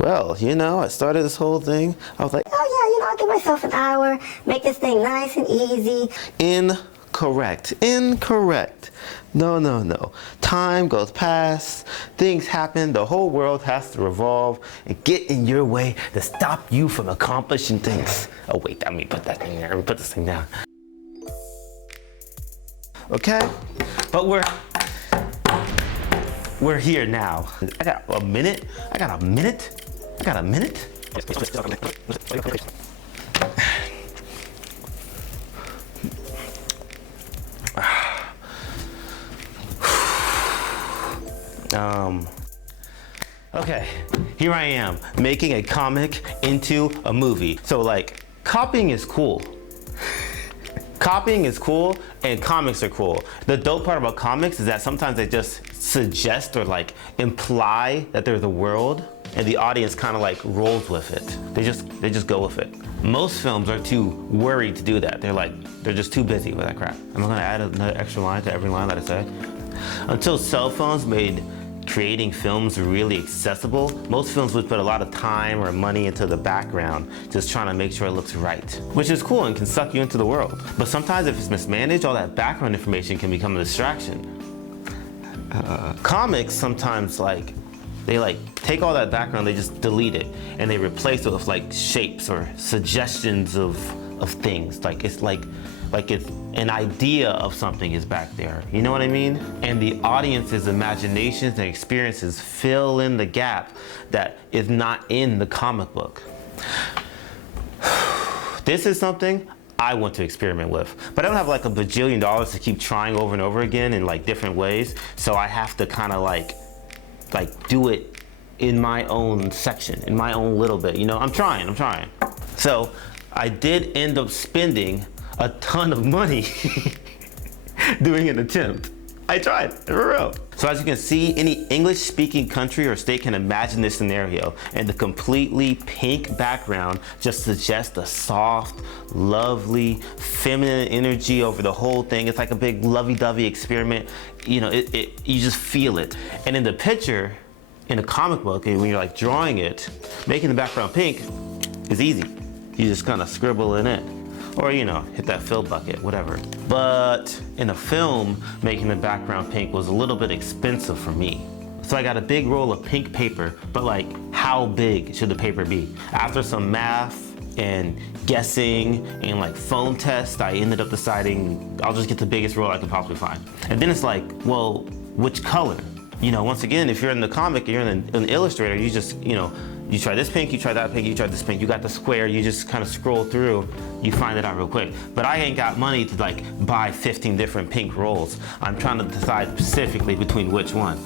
Well, you know, I started this whole thing. I was like, Oh yeah, I'll give myself an hour, make this thing nice and easy. incorrect. No. Time goes past, things happen, the whole world has to revolve and get in your way to stop you from accomplishing things. Oh wait, let me put that thing there. Let me put this thing down. Okay, but we're here now. I got a minute. Okay, here I am making a comic into a movie. So like, copying is cool. Copying is cool and comics are cool. The dope part about comics is that sometimes they just suggest or like imply that there's a world and the audience kind of like rolls with it. They just go with it. Most films are too worried to do that. They're just too busy with that crap. Am I gonna add another extra line to every line that I say? Until cell phones made creating films really accessible, most films would put a lot of time or money into the background, just trying to make sure it looks right, which is cool and can suck you into the world. But sometimes if it's mismanaged, all that background information can become a distraction. Comics sometimes they take all that background, they just delete it, and they replace it with like shapes or suggestions of things. Like it's an idea of something is back there. You know what I mean? And the audience's imaginations and experiences fill in the gap that is not in the comic book. This is something I want to experiment with, but I don't have like a bajillion dollars to keep trying over and over again in like different ways. So I have to kind of like do it in my own section, in my own little bit. You know, I'm trying. So I did end up spending a ton of money doing an attempt. I tried, for real. So as you can see, any English-speaking country or state can imagine this scenario, and the completely pink background just suggests a soft, lovely, feminine energy over the whole thing. It's like a big lovey-dovey experiment. You know, you just feel it. And in the picture, in a comic book, when you're like drawing it, making the background pink is easy. You just kind of scribble in it. Or, you know, hit that fill bucket, whatever. But in a film, making the background pink was a little bit expensive for me. So I got a big roll of pink paper, but like, how big should the paper be? After some math and guessing and like phone tests, I ended up deciding I'll just get the biggest roll I could possibly find. And then it's like, well, which color? You know, once again, if you're in the comic, you're an illustrator, you just, you know, you try this pink, you try that pink, you try this pink, you got the square, you just kind of scroll through, you find it out real quick. But I ain't got money to like buy 15 different pink rolls. I'm trying to decide specifically between which one.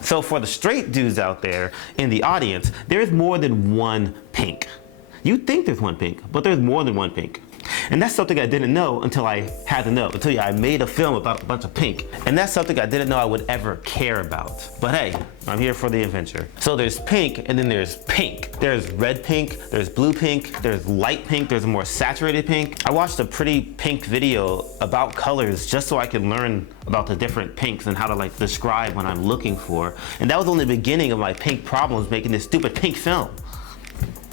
So for the straight dudes out there in the audience, there's more than one pink. You think there's one pink, but there's more than one pink. And that's something I didn't know until I had to know, until I made a film about a bunch of pink. And that's something I didn't know I would ever care about. But hey, I'm here for the adventure. So there's pink, and then there's pink. There's red pink, there's blue pink, there's light pink, there's a more saturated pink. I watched a pretty pink video about colors just so I could learn about the different pinks and how to like describe what I'm looking for. And that was only the beginning of my pink problems making this stupid pink film.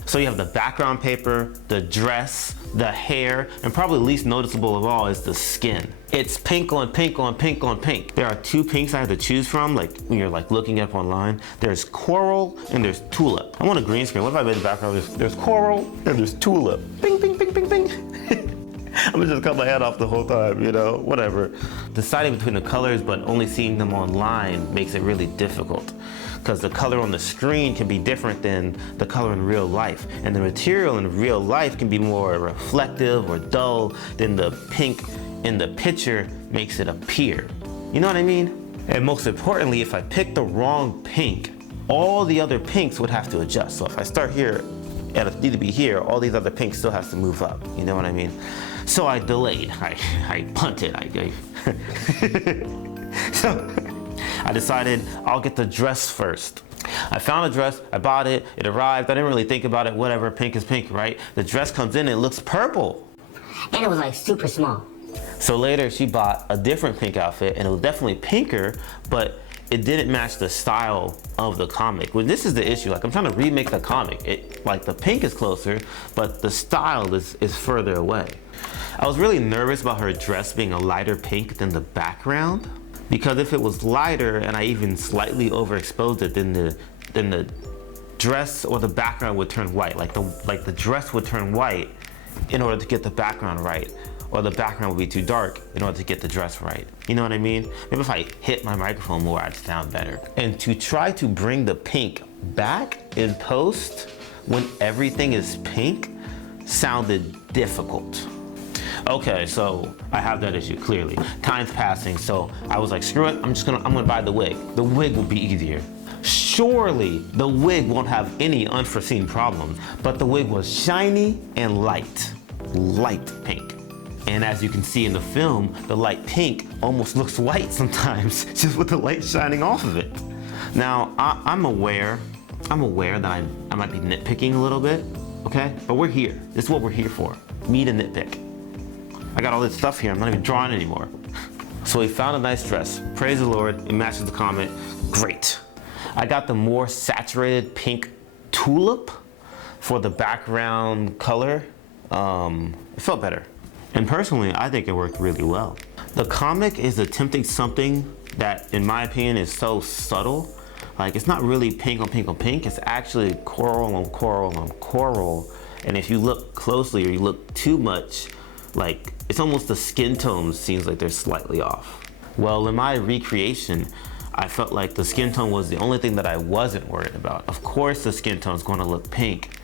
So you have the background paper, the dress, the hair, and probably least noticeable of all is the skin. It's pink on pink on pink on pink. There are two pinks I have to choose from, like when you're like looking up online. There's coral and there's tulip. I want a green screen. What if I made the background? There's coral and there's tulip. Bing, bing, bing, bing, bing. I'm gonna just cut my head off the whole time, you know, whatever. Deciding between the colors but only seeing them online makes it really difficult, because the color on the screen can be different than the color in real life. And the material in real life can be more reflective or dull than the pink in the picture makes it appear. You know what I mean? And most importantly, if I pick the wrong pink, all the other pinks would have to adjust. So if I start here and I need to be here, all these other pinks still has to move up. You know what I mean? So I delayed, I punted, So I decided I'll get the dress first. I found a dress, I bought it, it arrived, I didn't really think about it, whatever, pink is pink, right? The dress comes in and it looks purple. And it was like super small. So later she bought a different pink outfit and it was definitely pinker, but it didn't match the style of the comic. Well, this is the issue. Like, I'm trying to remake the comic. Like, the pink is closer, but the style is further away. I was really nervous about her dress being a lighter pink than the background, because if it was lighter and I even slightly overexposed it, then the dress or the background would turn white. Like the dress would turn white in order to get the background right, or the background would be too dark in order to get the dress right. You know what I mean? Maybe if I hit my microphone more, I'd sound better. And to try to bring the pink back in post when everything is pink sounded difficult. Okay, so I have that issue, clearly. Time's passing, so I was like, screw it, I'm gonna buy the wig. The wig will be easier. Surely the wig won't have any unforeseen problems, but the wig was shiny and light pink. And as you can see in the film, the light pink almost looks white sometimes, just with the light shining off of it. Now, I'm aware that I might be nitpicking a little bit, okay? But we're here. This is what we're here for, me to nitpick. I got all this stuff here, I'm not even drawing anymore. So we found a nice dress. Praise the Lord, it matches the comic, great. I got the more saturated pink tulip for the background color. It felt better. And personally, I think it worked really well. The comic is attempting something that, in my opinion, is so subtle. Like, it's not really pink on pink on pink, it's actually coral on coral on coral. And if you look closely or you look too much, like, it's almost the skin tones seems like they're slightly off. Well, in my recreation, I felt like the skin tone was the only thing that I wasn't worried about. Of course the skin tone's gonna look pink.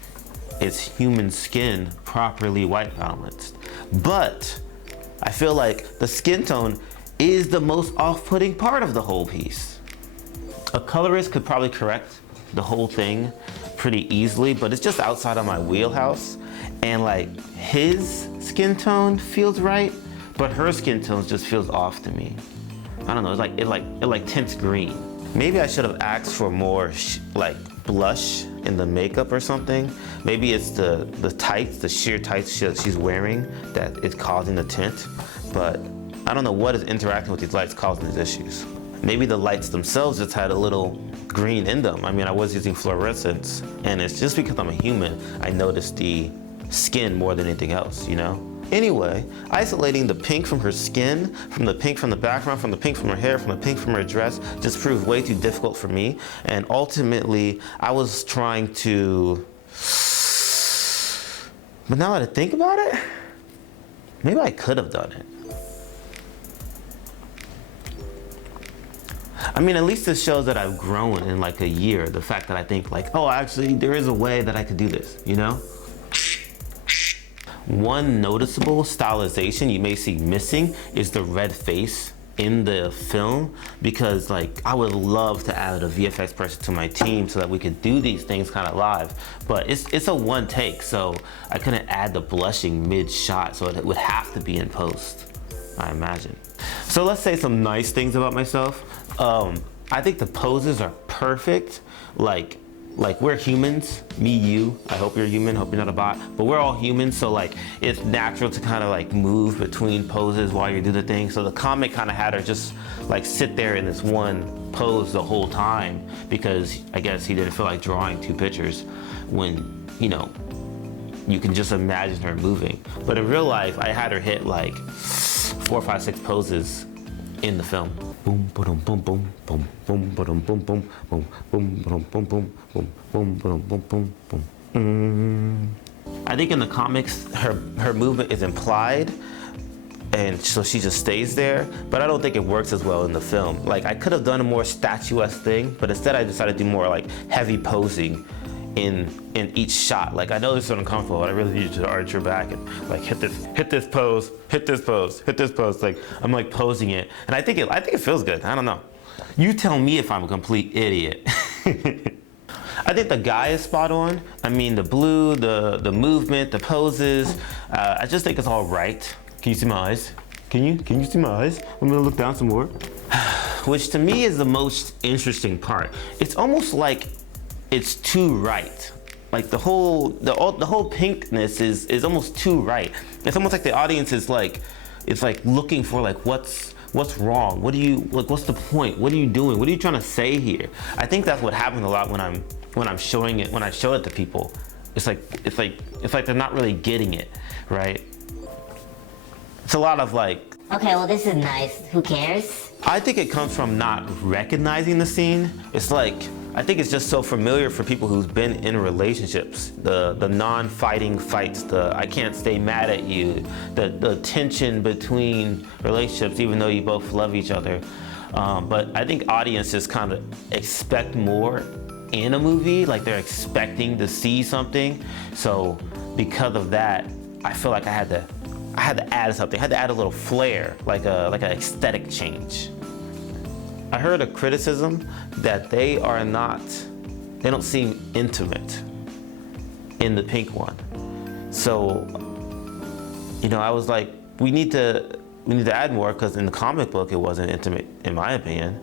It's human skin properly white balanced. But I feel like the skin tone is the most off-putting part of the whole piece. A colorist could probably correct the whole thing pretty easily, but it's just outside of my wheelhouse. And like, his skin tone feels right, but her skin tone just feels off to me. I don't know, it like tints green. Maybe I should have asked for more like blush in the makeup or something. Maybe it's the tights, the sheer tights she's wearing that is causing the tint. But I don't know what is interacting with these lights causing these issues. Maybe the lights themselves just had a little green in them. I mean, I was using fluorescence, and it's just because I'm a human, I noticed the skin more than anything else, you know? Anyway, isolating the pink from her skin, from the pink from the background, from the pink from her hair, from the pink from her dress, just proved way too difficult for me. And ultimately, I was trying to, but now that I think about it, maybe I could have done it. I mean, at least this shows that I've grown in like a year. The fact that I think like, oh, actually, there is a way that I could do this, you know? One noticeable stylization you may see missing is the red face in the film, because like, I would love to add a VFX person to my team so that we could do these things kind of live, but it's a one take, so I couldn't add the blushing mid-shot, so it would have to be in post, I imagine. So let's say some nice things about myself. I think the poses are perfect. Like we're humans, me, you, I hope you're human, hope you're not a bot, but we're all humans, so like it's natural to kind of like move between poses while you do the thing. So the comic kind of had her just like sit there in this one pose the whole time, because I guess he didn't feel like drawing two pictures when, you know, you can just imagine her moving. But in real life, I had her hit like 4, 5, 6 poses in the film. Boom, boom, boom, boom, boom, boom, boom, boom, boom, boom, boom, boom, boom, boom, boom, boom, boom, boom, boom. I think in the comics, her movement is implied, and so she just stays there. But I don't think it works as well in the film. Like, I could have done a more statuesque thing, but instead I decided to do more like heavy posing in each shot. Like, I know this is uncomfortable, but I really need you to arch your back and like hit this pose, hit this pose, hit this pose. Like, I'm like posing it, and I think it feels good. I don't know. You tell me if I'm a complete idiot. I think the guy is spot on. I mean, the blue, the movement, the poses. I just think it's all right. Can you see my eyes? Can you see my eyes? I'm gonna look down some more. Which to me is the most interesting part. It's almost like it's too right. Like the whole pinkness is almost too right. It's almost like the audience is like, it's like looking for like what's what's wrong? What's the point? What are you doing? What are you trying to say here? I think that's what happens a lot when I'm showing it, when I show it to people. It's like they're not really getting it, right? It's a lot of like, Okay, well, this is nice. Who cares? I think it comes from not recognizing the scene. It's like, I think it's just so familiar for people who've been in relationships. The non-fighting fights, the I can't stay mad at you, the tension between relationships, even though you both love each other. But I think audiences kind of expect more in a movie, like they're expecting to see something. So because of that, I feel like I had to add something. I had to add a little flair, like an aesthetic change. I heard a criticism that they don't seem intimate in the Pink one. So, I was like, we need to add more, because in the comic book it wasn't intimate, in my opinion.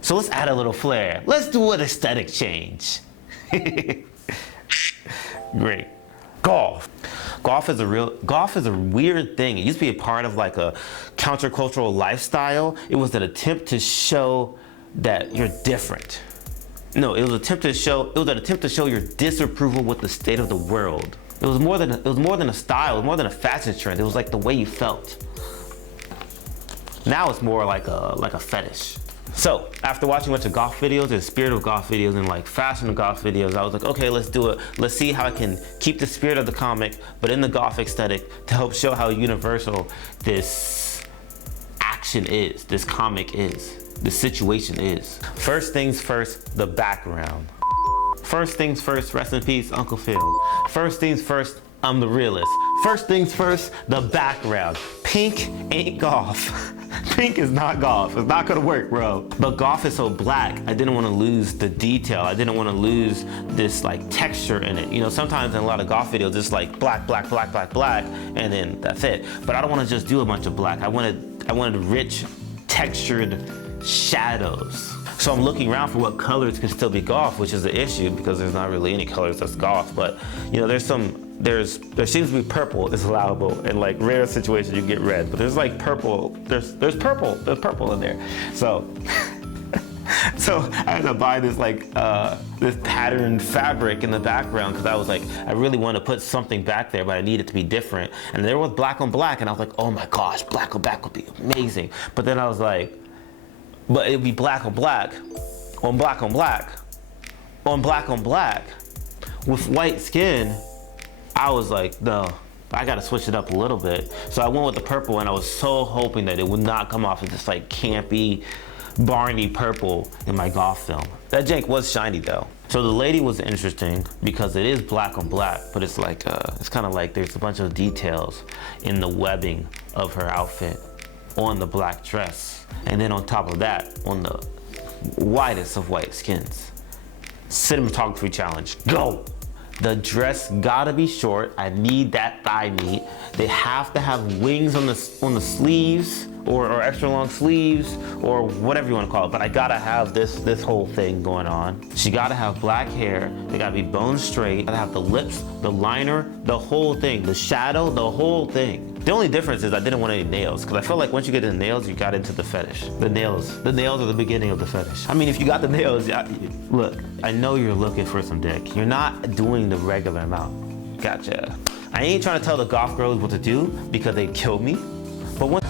So let's add a little flair. Let's do an aesthetic change. Great. Goth. Goth is a weird thing. It used to be a part of like a countercultural lifestyle. It was an attempt to show that you're different. No, it was an attempt to show your disapproval with the state of the world. It was more than a style, it was more than a fashion trend. It was like the way you felt. Now it's more like a fetish. So after watching a bunch of goth videos, the spirit of goth videos and like fashion of goth videos, I was like, okay, let's do it. Let's see how I can keep the spirit of the comic, but in the goth aesthetic, to help show how universal this action is, this comic is, this situation is. First things first, the background. First things first, rest in peace, Uncle Phil. First things first, I'm the realist. First things first, the background. Pink ain't goth. Pink is not goth. It's not gonna work, bro. But goth is so black, I didn't want to lose the detail. I didn't want to lose this like texture in it. Sometimes in a lot of goth videos, it's like black, black, black, black, black, and then that's it. But I don't want to just do a bunch of black. I wanted rich, textured shadows. So I'm looking around for what colors can still be goth, which is the issue because there's not really any colors that's goth. But there seems to be purple is allowable. In like rare situations you get red, but there's like purple. There's purple in there. So I had to buy this this patterned fabric in the background because I was like, I really want to put something back there, but I need it to be different. And there was black on black, and I was like, oh my gosh, black on black would be amazing. But then I was like, but it'd be black on black, on black on black, on black on black, with white skin. I was like, no, I gotta switch it up a little bit. So I went with the purple, and I was so hoping that it would not come off as this like campy, Barney purple in my goth film. That jank was shiny though. So the lady was interesting because it is black on black, but it's like, it's kind of like there's a bunch of details in the webbing of her outfit on the black dress. And then on top of that, on the whitest of white skins. Cinematography challenge, go! The dress gotta be short. I need that thigh meat. They have to have wings on the sleeves, or extra long sleeves, or whatever you want to call it. But I gotta have this whole thing going on. She gotta have black hair. They gotta be bone straight. I gotta have the lips, the liner, the whole thing, the shadow, the whole thing. The only difference is I didn't want any nails, because I feel like once you get into nails, you got into the fetish. The nails are the beginning of the fetish. I mean, if you got the nails, look, I know you're looking for some dick. You're not doing the regular amount. Gotcha. I ain't trying to tell the goth girls what to do because they killed me, but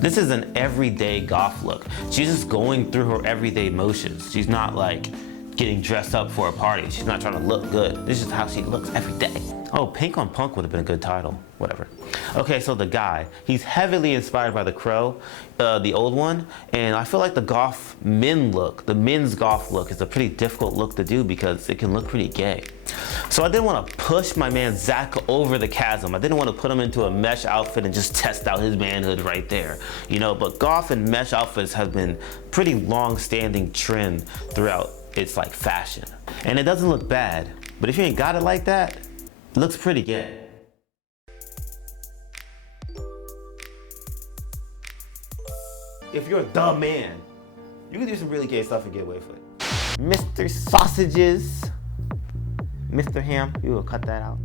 this is an everyday goth look. She's just going through her everyday motions. She's not like getting dressed up for a party. She's not trying to look good. This is how she looks every day. Oh, Pink on Punk would have been a good title. Whatever. Okay, so the guy, he's heavily inspired by The Crow, the old one, and I feel like the goth men look, the men's goth look is a pretty difficult look to do because it can look pretty gay. So I didn't want to push my man Zach over the chasm. I didn't want to put him into a mesh outfit and just test out his manhood right there, but goth and mesh outfits have been pretty long-standing trend throughout its like fashion. And it doesn't look bad, but if you ain't got it like that, it looks pretty gay. If you're a dumb man, you can do some really gay stuff and get away with it. Mr. Sausages, Mr. Ham, you will cut that out.